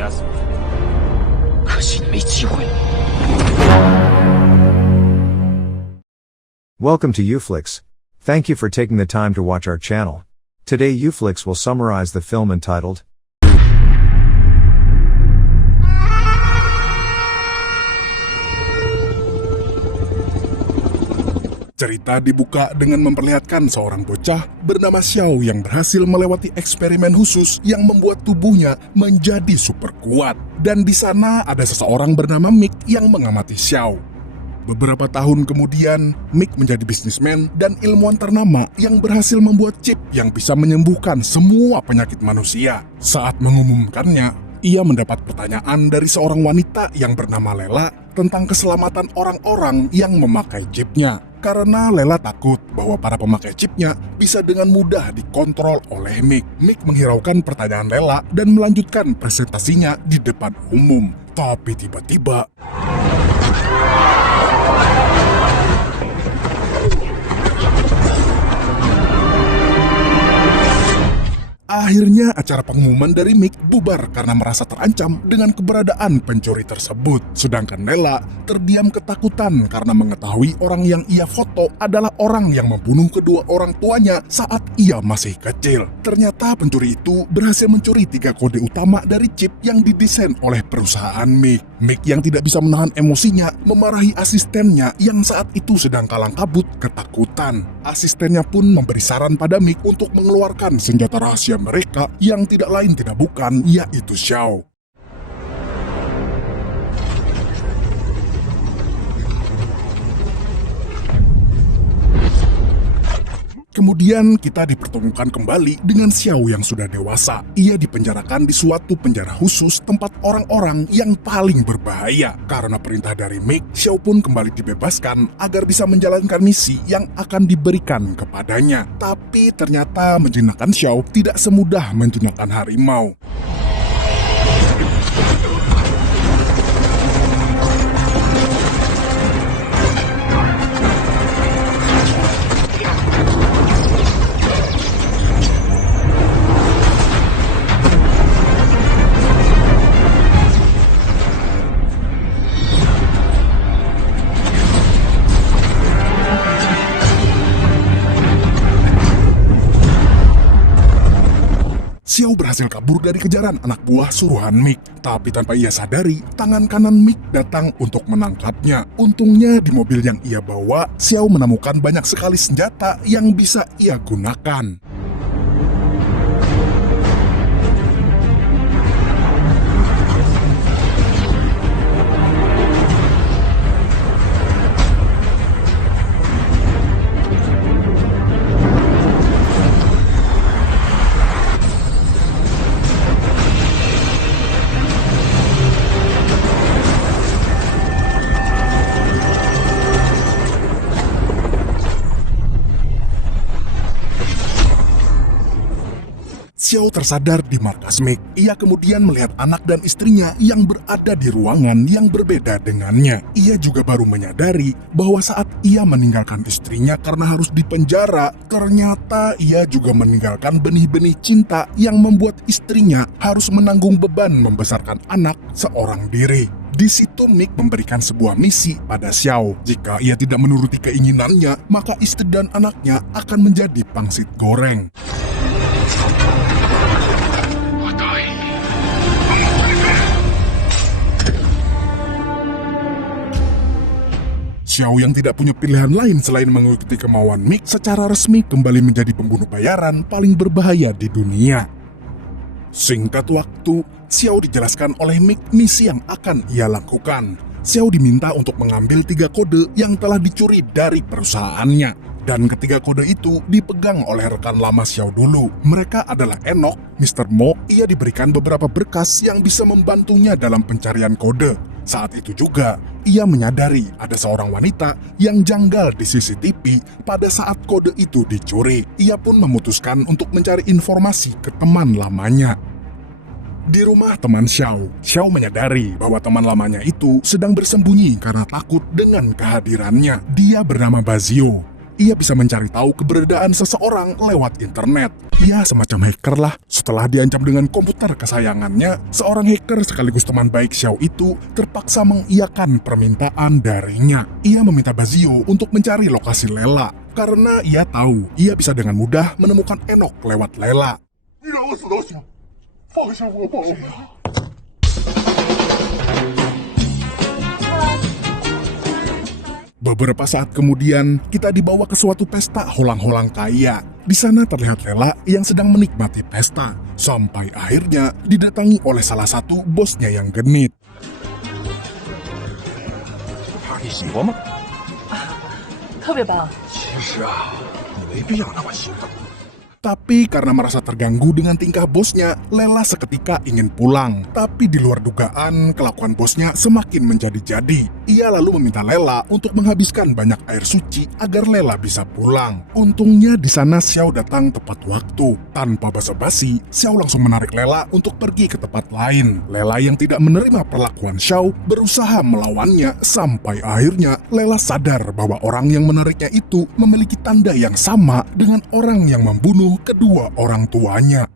压死我，可惜你没机会了。 Welcome to Uflix. Thank you for taking the time to watch our channel. Today Uflix will summarize the film entitled Cerita dibuka dengan memperlihatkan seorang bocah bernama Xiao yang berhasil melewati eksperimen khusus yang membuat tubuhnya menjadi super kuat. Dan di sana ada seseorang bernama Mick yang mengamati Xiao. Beberapa tahun kemudian, Mick menjadi bisnismen dan ilmuwan ternama yang berhasil membuat chip yang bisa menyembuhkan semua penyakit manusia. Saat mengumumkannya, ia mendapat pertanyaan dari seorang wanita yang bernama Lela tentang keselamatan orang-orang yang memakai chipnya. Karena Lela takut bahwa para pemakai chipnya bisa dengan mudah dikontrol oleh Mick. Mick menghiraukan pertanyaan Lela dan melanjutkan presentasinya di depan umum. Tapi tiba-tiba akhirnya acara pengumuman dari Mick bubar karena merasa terancam dengan keberadaan pencuri tersebut. Sedangkan Lela terdiam ketakutan karena mengetahui orang yang ia foto adalah orang yang membunuh kedua orang tuanya saat ia masih kecil. Ternyata pencuri itu berhasil mencuri 3 kode utama dari chip yang didesain oleh perusahaan Mick. Mick yang tidak bisa menahan emosinya memarahi asistennya yang saat itu sedang kalang kabut ketakutan. Asistennya pun memberi saran pada Mick untuk mengeluarkan senjata rahasia mereka yang tidak lain tidak bukan yaitu Xiao. Kemudian kita dipertemukan kembali dengan Xiao yang sudah dewasa. Ia dipenjarakan di suatu penjara khusus tempat orang-orang yang paling berbahaya. Karena perintah dari Mick, Xiao pun kembali dibebaskan agar bisa menjalankan misi yang akan diberikan kepadanya. Tapi ternyata menjinakkan Xiao tidak semudah menjinakkan harimau. Xiao berhasil kabur dari kejaran anak buah suruhan Mick. Tapi tanpa ia sadari, tangan kanan Mick datang untuk menangkapnya. Untungnya di mobil yang ia bawa, Xiao menemukan banyak sekali senjata yang bisa ia gunakan. Xiao tersadar di markas Mick. Ia kemudian melihat anak dan istrinya yang berada di ruangan yang berbeda dengannya. Ia juga baru menyadari bahwa saat ia meninggalkan istrinya karena harus dipenjara, ternyata ia juga meninggalkan benih-benih cinta yang membuat istrinya harus menanggung beban membesarkan anak seorang diri. Di situ Mick memberikan sebuah misi pada Xiao. Jika ia tidak menuruti keinginannya, maka istri dan anaknya akan menjadi pangsit goreng. Xiao yang tidak punya pilihan lain selain mengikuti kemauan Mick secara resmi kembali menjadi pembunuh bayaran paling berbahaya di dunia. Singkat waktu, Xiao dijelaskan oleh Mick misi yang akan ia lakukan. Xiao diminta untuk mengambil 3 kode yang telah dicuri dari perusahaannya. Dan ketiga kode itu dipegang oleh rekan lama Xiao dulu. Mereka adalah Enoch, Mr. Mo. Ia diberikan beberapa berkas yang bisa membantunya dalam pencarian kode. Saat itu juga, ia menyadari ada seorang wanita yang janggal di CCTV pada saat kode itu dicuri. Ia pun memutuskan untuk mencari informasi ke teman lamanya. Di rumah teman Xiao, Xiao menyadari bahwa teman lamanya itu sedang bersembunyi karena takut dengan kehadirannya. Dia bernama Bazio. ia bisa mencari tahu keberadaan seseorang lewat internet. Ia semacam hacker lah. Setelah diancam dengan komputer kesayangannya, seorang hacker sekaligus teman baik Xiao itu terpaksa mengiyakan permintaan darinya. Ia meminta Bazio untuk mencari lokasi Lela, karena ia tahu ia bisa dengan mudah menemukan Enoch lewat Lela. Beberapa saat kemudian, kita dibawa ke suatu pesta holang-holang kaya. Di sana terlihat Lela yang sedang menikmati pesta, sampai akhirnya didatangi oleh salah satu bosnya yang genit. 你喜欢吗？特别棒。其实啊，没必要那么兴奋。 Tapi karena merasa terganggu dengan tingkah bosnya, Lela seketika ingin pulang. Tapi di luar dugaan, kelakuan bosnya semakin menjadi-jadi. Ia lalu meminta Lela untuk menghabiskan banyak air suci agar Lela bisa pulang. Untungnya di sana Xiao datang tepat waktu. Tanpa basa-basi, Xiao langsung menarik Lela untuk pergi ke tempat lain. Lela yang tidak menerima perlakuan Xiao berusaha melawannya sampai akhirnya Lela sadar bahwa orang yang menariknya itu memiliki tanda yang sama dengan orang yang membunuh kedua orang tuanya.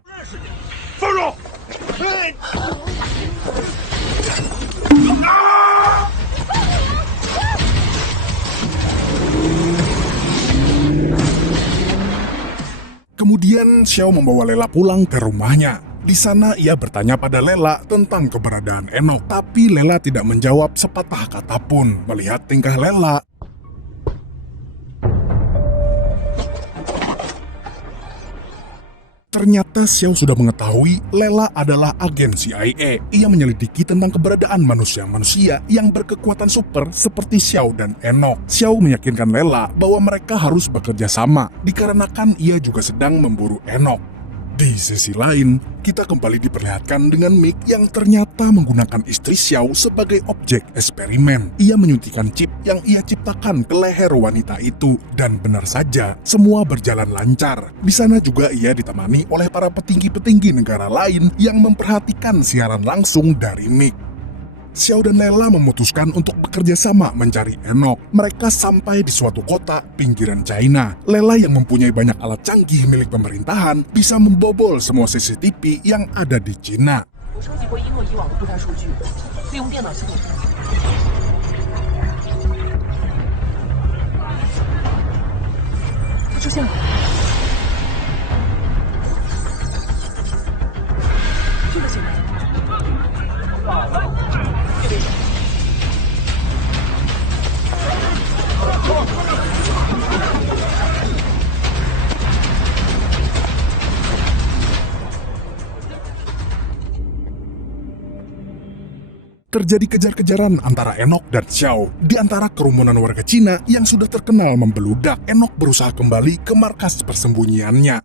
Kemudian Xiao membawa Lela pulang ke rumahnya. Di sana ia bertanya pada Lela tentang keberadaan Enoch, tapi Lela tidak menjawab sepatah kata pun. Melihat tingkah Lela, ternyata Xiao sudah mengetahui Lela adalah agen CIA. Ia menyelidiki tentang keberadaan manusia-manusia yang berkekuatan super seperti Xiao dan Enoch. Xiao meyakinkan Lela bahwa mereka harus bekerja sama, dikarenakan ia juga sedang memburu Enoch. Di sisi lain, kita kembali diperlihatkan dengan Mick yang ternyata menggunakan istri Xiao sebagai objek eksperimen. Ia menyuntikkan chip yang ia ciptakan ke leher wanita itu. Dan benar saja, semua berjalan lancar. Di sana juga ia ditemani oleh para petinggi-petinggi negara lain yang memperhatikan siaran langsung dari Mick. Xiao dan Lela memutuskan untuk bekerja sama mencari Enoch. Mereka sampai di suatu kota pinggiran China. Lela yang mempunyai banyak alat canggih milik pemerintahan bisa membobol semua CCTV yang ada di China. 我收集过一诺以往的布袋数据，利用电脑系统。它出现了，这个行为，这边。 Terjadi kejar-kejaran antara Enoch dan Xiao. Di antara kerumunan warga Cina yang sudah terkenal membeludak, Enoch berusaha kembali ke markas persembunyiannya.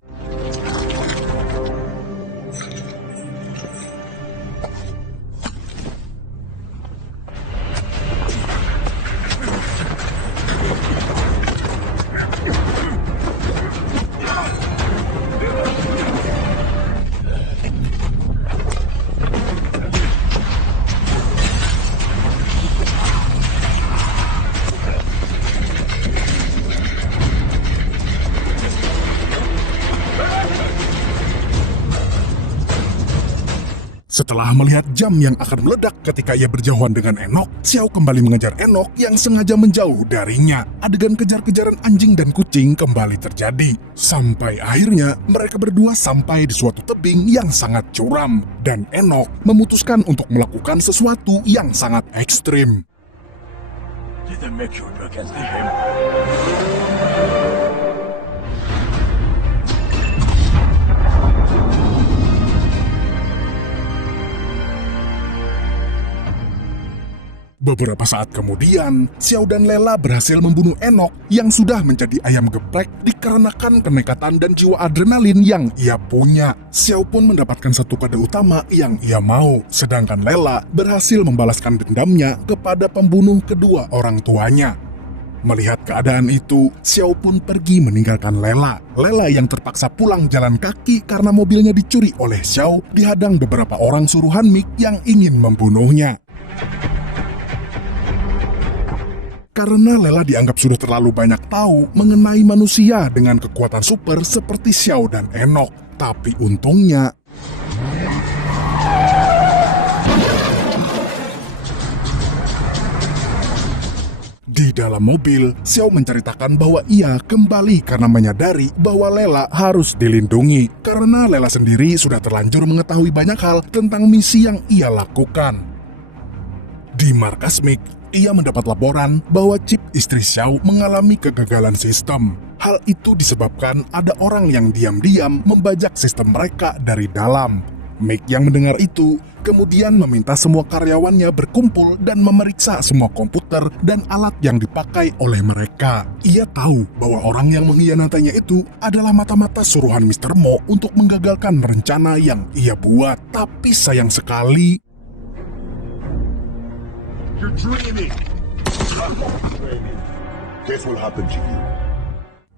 Setelah melihat jam yang akan meledak ketika ia berjauhan dengan Enoch, Xiao kembali mengejar Enoch yang sengaja menjauh darinya. Adegan kejar-kejaran anjing dan kucing kembali terjadi. Sampai akhirnya mereka berdua sampai di suatu tebing yang sangat curam. Dan Enoch memutuskan untuk melakukan sesuatu yang sangat ekstrim. Did they make you look at him? Beberapa saat kemudian, Xiao dan Lela berhasil membunuh Enoch yang sudah menjadi ayam geprek dikarenakan kenekatan dan jiwa adrenalin yang ia punya. Xiao pun mendapatkan satu kado utama yang ia mau, sedangkan Lela berhasil membalaskan dendamnya kepada pembunuh kedua orang tuanya. Melihat keadaan itu, Xiao pun pergi meninggalkan Lela. Lela yang terpaksa pulang jalan kaki karena mobilnya dicuri oleh Xiao dihadang beberapa orang suruhan Mick yang ingin membunuhnya. karena Lela dianggap sudah terlalu banyak tahu mengenai manusia dengan kekuatan super seperti Xiao dan Enoch. Tapi untungnya, di dalam mobil, Xiao menceritakan bahwa ia kembali karena menyadari bahwa Lela harus dilindungi karena Lela sendiri sudah terlanjur mengetahui banyak hal tentang misi yang ia lakukan. Di markas MiG, ia mendapat laporan bahwa chip istri Xiao mengalami kegagalan sistem. Hal itu disebabkan ada orang yang diam-diam membajak sistem mereka dari dalam. MiG yang mendengar itu kemudian meminta semua karyawannya berkumpul dan memeriksa semua komputer dan alat yang dipakai oleh mereka. Ia tahu bahwa orang yang mengkhianatinya itu adalah mata-mata suruhan Mr. Mo untuk menggagalkan rencana yang ia buat. Tapi sayang sekali, You're dreaming. Guess what happened to you?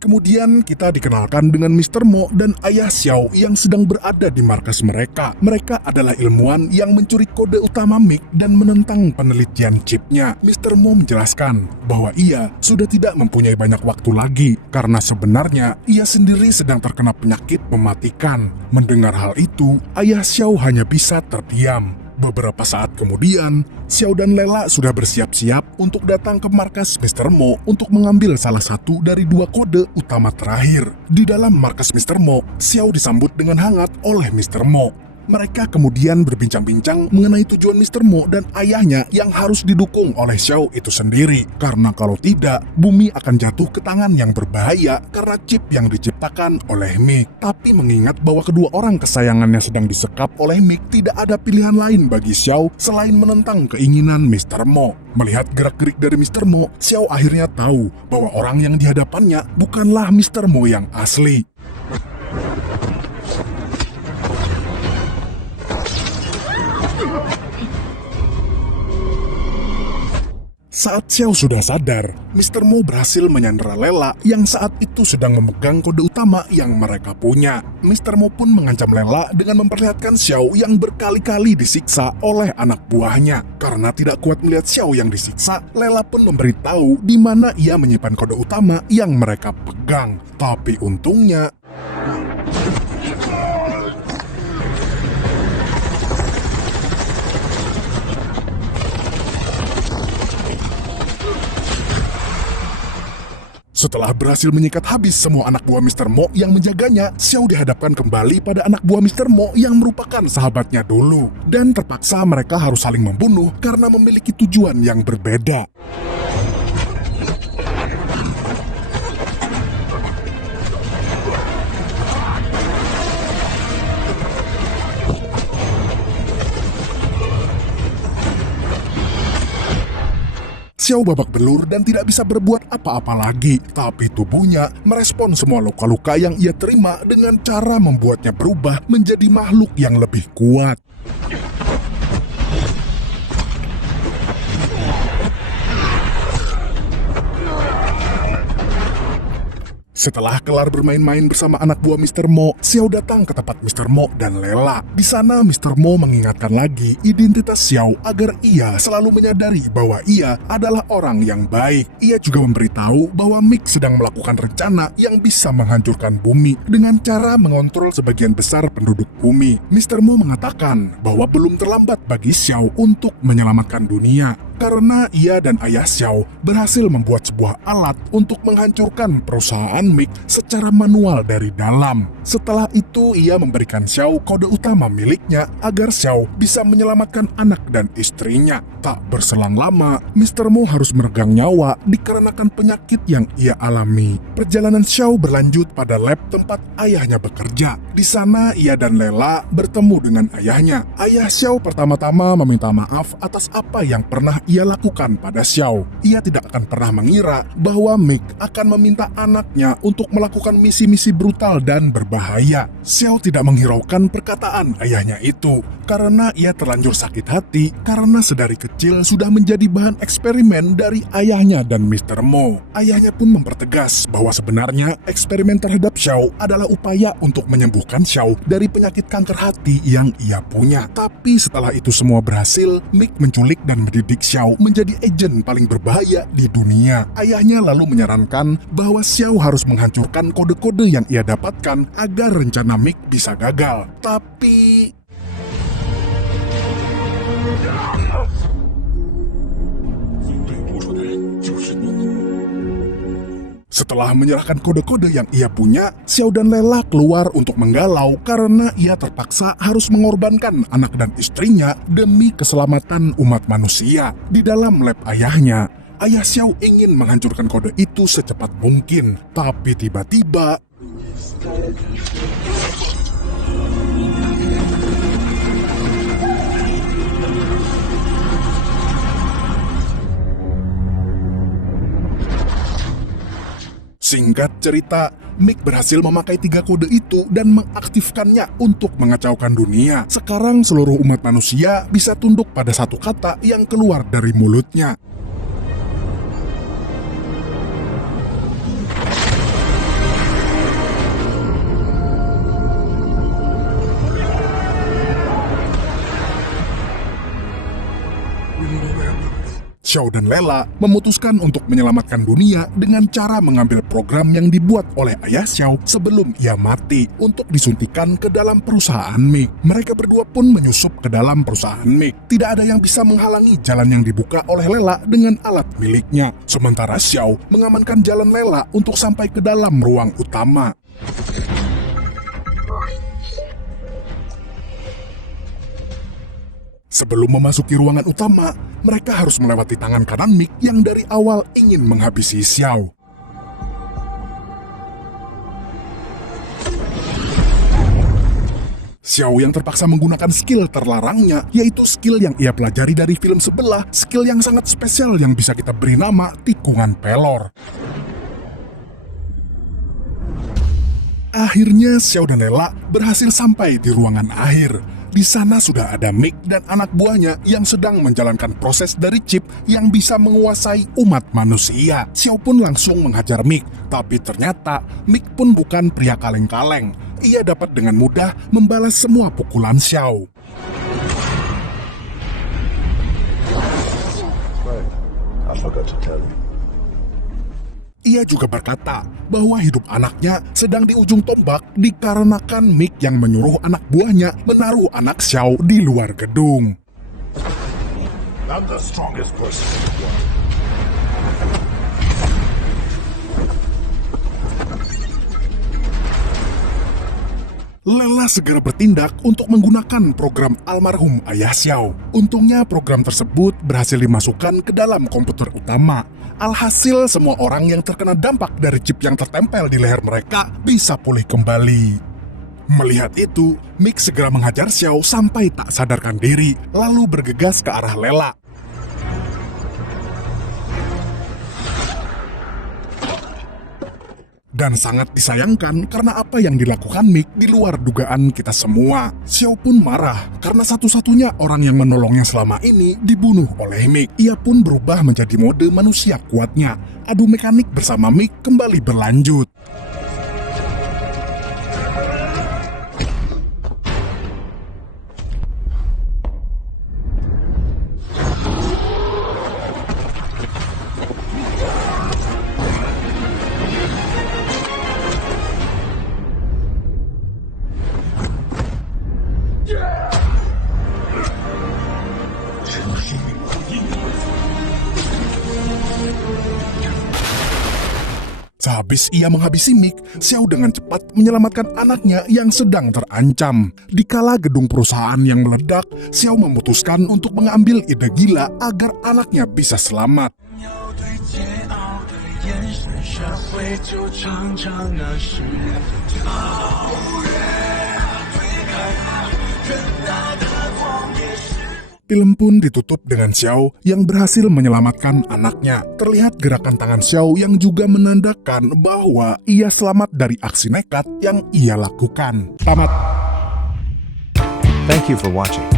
kemudian kita dikenalkan dengan Mr. Mo dan ayah Xiao yang sedang berada di markas mereka. Mereka adalah ilmuwan yang mencuri kode utama MiG dan menentang penelitian chipnya. Mr. Mo menjelaskan bahwa ia sudah tidak mempunyai banyak waktu lagi karena sebenarnya ia sendiri sedang terkena penyakit mematikan. Mendengar hal itu, ayah Xiao hanya bisa terdiam. Beberapa saat kemudian, Xiao dan Lela sudah bersiap-siap untuk datang ke markas Mr. Mo untuk mengambil salah satu dari 2 kode utama terakhir. Di dalam markas Mr. Mo, Xiao disambut dengan hangat oleh Mr. Mo. Mereka kemudian berbincang-bincang mengenai tujuan Mr. Mo dan ayahnya yang harus didukung oleh Xiao itu sendiri. Karena kalau tidak, bumi akan jatuh ke tangan yang berbahaya karena chip yang diciptakan oleh MiG. Tapi mengingat bahwa kedua orang kesayangannya sedang disekap oleh MiG, tidak ada pilihan lain bagi Xiao selain menentang keinginan Mr. Mo. Melihat gerak-gerik dari Mr. Mo, Xiao akhirnya tahu bahwa orang yang dihadapannya bukanlah Mr. Mo yang asli. Saat Xiao sudah sadar, Mr. Mo berhasil menyandera Lela yang saat itu sedang memegang kode utama yang mereka punya. Mr. Mo pun mengancam Lela dengan memperlihatkan Xiao yang berkali-kali disiksa oleh anak buahnya. Karena tidak kuat melihat Xiao yang disiksa, Lela pun memberitahu di mana ia menyimpan kode utama yang mereka pegang. Tapi untungnya, setelah berhasil menyikat habis semua anak buah Mr. Mo yang menjaganya, Xiao dihadapkan kembali pada anak buah Mr. Mo yang merupakan sahabatnya dulu. Dan terpaksa mereka harus saling membunuh karena memiliki tujuan yang berbeda. Xiao babak belur dan tidak bisa berbuat apa-apa lagi. Tapi tubuhnya merespon semua luka-luka yang ia terima dengan cara membuatnya berubah menjadi makhluk yang lebih kuat. Setelah kelar bermain-main bersama anak buah Mr. Mo, Xiao datang ke tempat Mr. Mo dan Lela. Di sana Mr. Mo mengingatkan lagi identitas Xiao agar ia selalu menyadari bahwa ia adalah orang yang baik. Ia juga memberitahu bahwa MiG sedang melakukan rencana yang bisa menghancurkan bumi dengan cara mengontrol sebagian besar penduduk bumi. Mr. Mo mengatakan bahwa belum terlambat bagi Xiao untuk menyelamatkan dunia, karena ia dan ayah Xiao berhasil membuat sebuah alat untuk menghancurkan perusahaan MiG secara manual dari dalam. Setelah itu, ia memberikan Xiao kode utama miliknya agar Xiao bisa menyelamatkan anak dan istrinya. Tak berselang lama, Mr. Mo harus meregang nyawa dikarenakan penyakit yang ia alami. Perjalanan Xiao berlanjut pada lab tempat ayahnya bekerja. Di sana, ia dan Lela bertemu dengan ayahnya. Ayah Xiao pertama-tama meminta maaf atas apa yang pernah ia lakukan pada Xiao. Ia tidak akan pernah mengira bahwa MiG akan meminta anaknya untuk melakukan misi-misi brutal dan berbahaya. Xiao tidak menghiraukan perkataan ayahnya itu karena ia terlanjur sakit hati karena sedari kecil sudah menjadi bahan eksperimen dari ayahnya dan Mr. Mo. Ayahnya pun mempertegas bahwa sebenarnya eksperimen terhadap Xiao adalah upaya untuk menyembuhkan Xiao dari penyakit kanker hati yang ia punya. Tapi setelah itu semua berhasil, MiG menculik dan mendidik Xiao Xiao menjadi agen paling berbahaya di dunia. Ayahnya lalu menyarankan bahwa Xiao harus menghancurkan kode-kode yang ia dapatkan agar rencana Mick bisa gagal. Tapi setelah menyerahkan kode-kode yang ia punya, Xiao dan Lela keluar untuk menggalau karena ia terpaksa harus mengorbankan anak dan istrinya demi keselamatan umat manusia. Di dalam lab ayahnya, ayah Xiao ingin menghancurkan kode itu secepat mungkin. Tapi tiba-tiba singkat cerita, Mick berhasil memakai 3 kode itu dan mengaktifkannya untuk mengacaukan dunia. Sekarang seluruh umat manusia bisa tunduk pada satu kata yang keluar dari mulutnya. Xiao dan Lela memutuskan untuk menyelamatkan dunia dengan cara mengambil program yang dibuat oleh ayah Xiao sebelum ia mati untuk disuntikan ke dalam perusahaan Mick. Mereka berdua pun menyusup ke dalam perusahaan Mick. Tidak ada yang bisa menghalangi jalan yang dibuka oleh Lela dengan alat miliknya. Sementara Xiao mengamankan jalan Lela untuk sampai ke dalam ruang utama. Sebelum memasuki ruangan utama, mereka harus melewati tangan kanan Mick yang dari awal ingin menghabisi Xiao. Xiao yang terpaksa menggunakan skill terlarangnya, yaitu skill yang ia pelajari dari film sebelah, skill yang sangat spesial yang bisa kita beri nama tikungan pelor. Akhirnya Xiao dan Lela berhasil sampai di ruangan akhir. Di sana sudah ada Mick dan anak buahnya yang sedang menjalankan proses dari chip yang bisa menguasai umat manusia. Xiao pun langsung menghajar Mick, tapi ternyata Mick pun bukan pria kaleng-kaleng. Ia dapat dengan mudah membalas semua pukulan Xiao. I forgot to tell you. Ia juga berkata bahwa hidup anaknya sedang di ujung tombak dikarenakan Mick yang menyuruh anak buahnya menaruh anak Xiao di luar gedung. I'm the strongest person in the world. Lela segera bertindak untuk menggunakan program almarhum ayah Xiao. Untungnya program tersebut berhasil dimasukkan ke dalam komputer utama. Alhasil semua orang yang terkena dampak dari chip yang tertempel di leher mereka bisa pulih kembali. Melihat itu, Mick segera menghajar Xiao sampai tak sadarkan diri, lalu bergegas ke arah Lela. Dan sangat disayangkan karena apa yang dilakukan Mick di luar dugaan kita semua. Xiao pun marah karena satu-satunya orang yang menolongnya selama ini dibunuh oleh Mick. Ia pun berubah menjadi mode manusia kuatnya. Adu mekanik bersama Mick kembali berlanjut. Sehabis ia menghabisi Mick, Xiao dengan cepat menyelamatkan anaknya yang sedang terancam. Dikala gedung perusahaan yang meledak, Xiao memutuskan untuk mengambil ide gila agar anaknya bisa selamat. Film pun ditutup dengan Xiao yang berhasil menyelamatkan anaknya. Terlihat gerakan tangan Xiao yang juga menandakan bahwa ia selamat dari aksi nekat yang ia lakukan. Tamat. Thank you for watching.